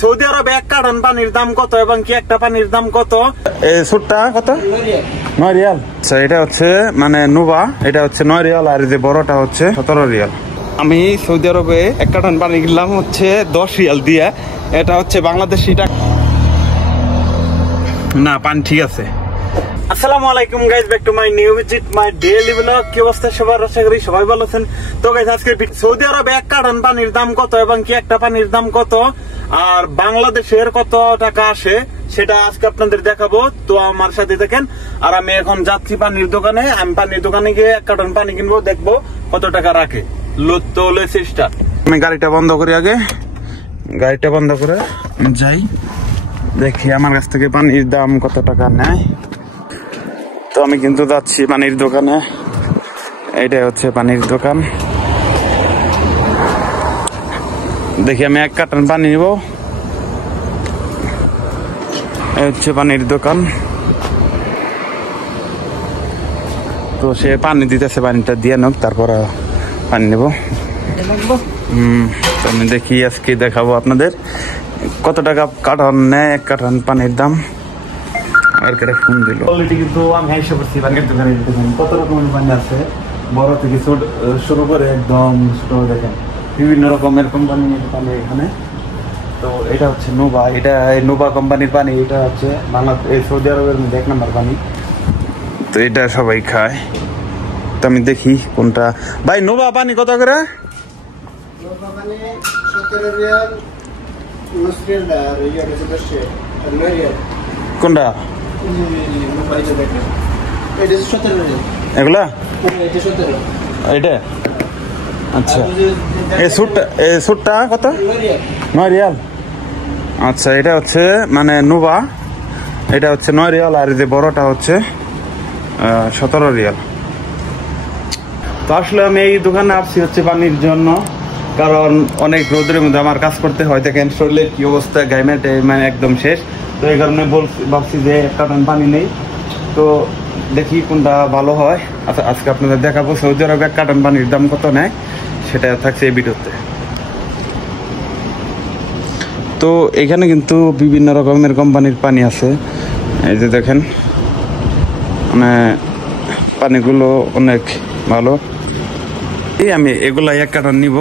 Saudi আরবে এক carton পানির দাম কত এবং কি একটা পানির দাম কত? এই সুটটা কত? 9 রিয়াল। আচ্ছা, এটা হচ্ছে মানে নুবা, এটা হচ্ছে 9 রিয়াল, আর যে বড়টা হচ্ছে 17 রিয়াল। আমি সৌদি আরবে এক কার্টন পানি কিনলাম হচ্ছে 10 রিয়াল দিয়ে। এটা হচ্ছে বাংলাদেশি টাকা না, পানি ঠিক আছে। আসসালামু আলাইকুম guys, back to my new visit my daily blog. কি অবস্থা সবার? আশা করি সবাই ভালো আছেন। তো গাইস, আজকে সৌদি আরবে এক কার্টন পানির দাম কত এবং কি একটা পানির দাম কত আর বাংলাদেশের কত টাকা আসে সেটা আজকে আপনাদের দেখাবো। তো আমার সাথে দেখেন। আর আমি এখন যাচ্ছি পানির দোকানে। আমি পানির দোকানে গিয়ে এক কার্টন পানি কিনবো, দেখবো কত টাকা রাখে। তো চেষ্টা আমি গাড়িটা বন্ধ করি, আগে গাড়িটা বন্ধ করে যাই, দেখি আমার কাছ থেকে পানির দাম কত টাকা নেয়। তো আমি কিন্তু যাচ্ছি পানির দোকানে। এইটাই হচ্ছে পানির দোকান। দেখি আমি এক কার্টন পানি নিব। এই হচ্ছে পানির দোকান। তো সে পানি দিতেছে, পানিটা দিয়ে নোক, তারপর পানি নেব। তো আমি দেখি আজকে দেখাবো আপনাদের কত টাকা কার্টন নেয় এক কার্টন পানির দাম। ফোন দিল অলরেডি, কিন্তু আমি এসে পড়ছি পানির দোকানে। দেখেন কত রকমের পানি আছে, বড় থেকে শুরু করে একদম ছোট। দেখেন বিভিন্ন রকমের কোম্পানির পানি এখানে। তো এটা হচ্ছে নোভা, এটা নোভা কোম্পানির পানি। এটা হচ্ছে এই সৌদি আরবের মধ্যে 1 নম্বর পানি। তো এটা সবাই খায়। তো আমি দেখি কোনটা। ভাই নোভা পানি কত করে? কোনটা এগুলা? এটা আচ্ছা, এই সুটটা কত? 9 রিয়াল। আচ্ছা, এটা হচ্ছে মানে নোভা, এটা হচ্ছে 9 রিয়াল, আর যে বড়টা হচ্ছে 17 রিয়াল। তো আসলে আমি এই দোকানে আসছি হচ্ছে পানির জন্য, কারণ অনেক রোদের মধ্যে আমার কাজ করতে হয়। দেখেন শরীরের কি অবস্থা, গাইমে মানে একদম শেষ। তো এই কারণে ভাবছি যে এক কার্টন পানি নেই। তো দেখি কোনটা ভালো হয়। আচ্ছা, আজকে আপনাদের দেখাবো সৌদি আরবে এক কার্টন পানির দাম কত নেয়, সেটা থাকছে এই ভিডিওতে। তো এখানে কিন্তু বিভিন্ন রকমের কোম্পানির পানি আছে। এই যে দেখেন, মানে পানিগুলো অনেক ভালো। এই আমি এগুলা এক কার্টন নিব।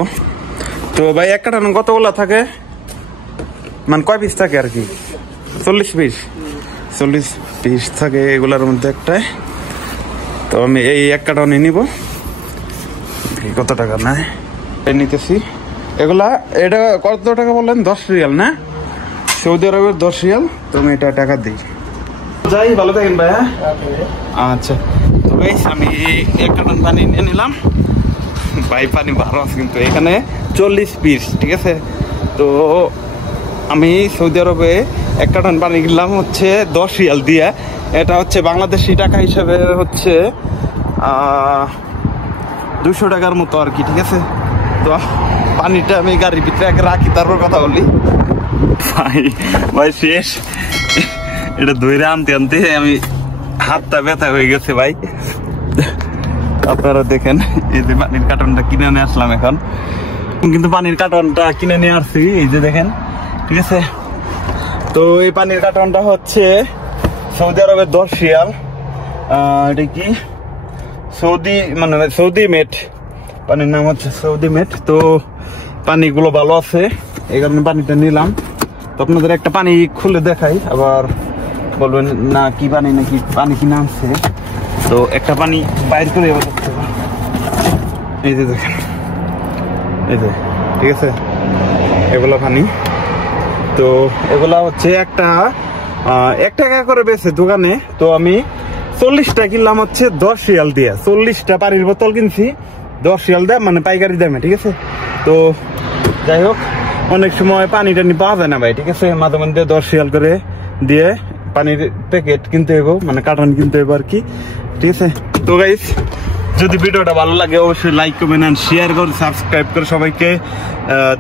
তো ভাই এক কার্টন কতগুলা থাকে, মানে কয় পিস থাকে আর কি? 40 পিস। 40 পিস থাকে এগুলার মধ্যে একটাই। তো আমি এই এক কার্টনই নিব। কত টাকা নেয় নিতেছি এগুলা। এটা কত টাকা বললেন? 10 রিয়াল না? সৌদি আরবের 10 রিয়াল। তো আমি এটা টাকা দিই। যাই, ভালো থাকেন ভাই। আচ্ছা, তো ভাই আমি এক কার্টন পানি নিয়ে নিলাম। ভাই পানি ভালো আছে কিন্তু এখানে 40 পিস, ঠিক আছে। তো আমি সৌদি আরবে এক কার্টন পানি কিনলাম হচ্ছে 10 রিয়াল দিয়ে। এটা হচ্ছে বাংলাদেশি টাকা হিসাবে হচ্ছে 200 টাকার মতো আর কি, ঠিক আছে। তো পানিটা আমি গাড়ির ভিতরে আগে রাখি, তারপর কথা বলি। ভাই শেষ, এটা ধরে আনতে আনতে আমি হাতটা ব্যথা হয়ে গেছে ভাই। আপনারা দেখেন, এই যে পানির কার্টনটা কিনে নিয়ে আসলাম এখন। কিন্তু পানির কার্টনটা কিনে নিয়ে আসছি, এই যে দেখেন, ঠিক আছে। তো এই পানির কার্টনটা হচ্ছে সৌদি আরবের 10 রিয়াল। এটা কি সৌদি মেট, পানির নাম হচ্ছে সৌদি মেট। তো পানিগুলো ভালো আছে, এই কারণে পানিটা নিলাম। তো আপনাদের একটা পানি খুলে দেখাই, আবার বলবেন না কি পানি নাকি পানি কিনে আনছে। তো একটা পানি বাইর করে এই যে দেখেন, এই যে, ঠিক আছে, এগুলো পানি। তো এগুলা হচ্ছে একটা 1 টাকা করে বেছে দোকানে। তো আমি 40টা কিনলাম হচ্ছে 10 রিয়াল দিয়ে। 40টা পানির বোতল কিনছি 10 রিয়াল দাম, মানে পাইকারি দামে, ঠিক আছে। তো যাই হোক, অনেক সময় পানি টানি পাওয়া যায় না ভাই, ঠিক আছে। মাঝে মধ্যে 10 রিয়াল করে দিয়ে পানির প্যাকেট কিনতে হইব, মানে কার্টন কিনতে হইব আর কি, ঠিক আছে। তো গাইস, যদি ভিডিওটা ভালো লাগে অবশ্যই লাইক করবেন, শেয়ার করে সাবস্ক্রাইব করে সবাইকে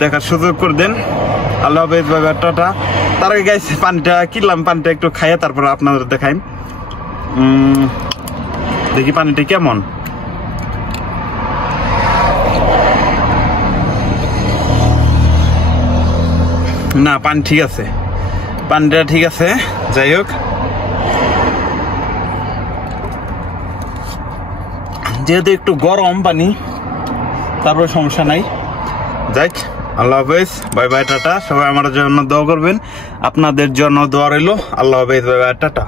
দেখার সুযোগ করে দেন। আল্লাহ হাফেজ, বাই বাই, টাটা। তার আগে গাইস, পানিটা কিনলাম, পানিটা একটু খাইয়া তারপর আপনাদের দেখাই। দেখি পানিটা কেমন। না পানি ঠিক আছে, পানিটা ঠিক আছে। যাই হোক, যেহেতু একটু গরম পানি, তারপরে সমস্যা নাই। যাই, আল্লাহ হাফেজ, বাই বাই, টাটা। সবাই আমার জন্য দোয়া করবেন, আপনাদের জন্য দোয়া রইল। আল্লাহ হাফেজ, বাই বাই, টাটা।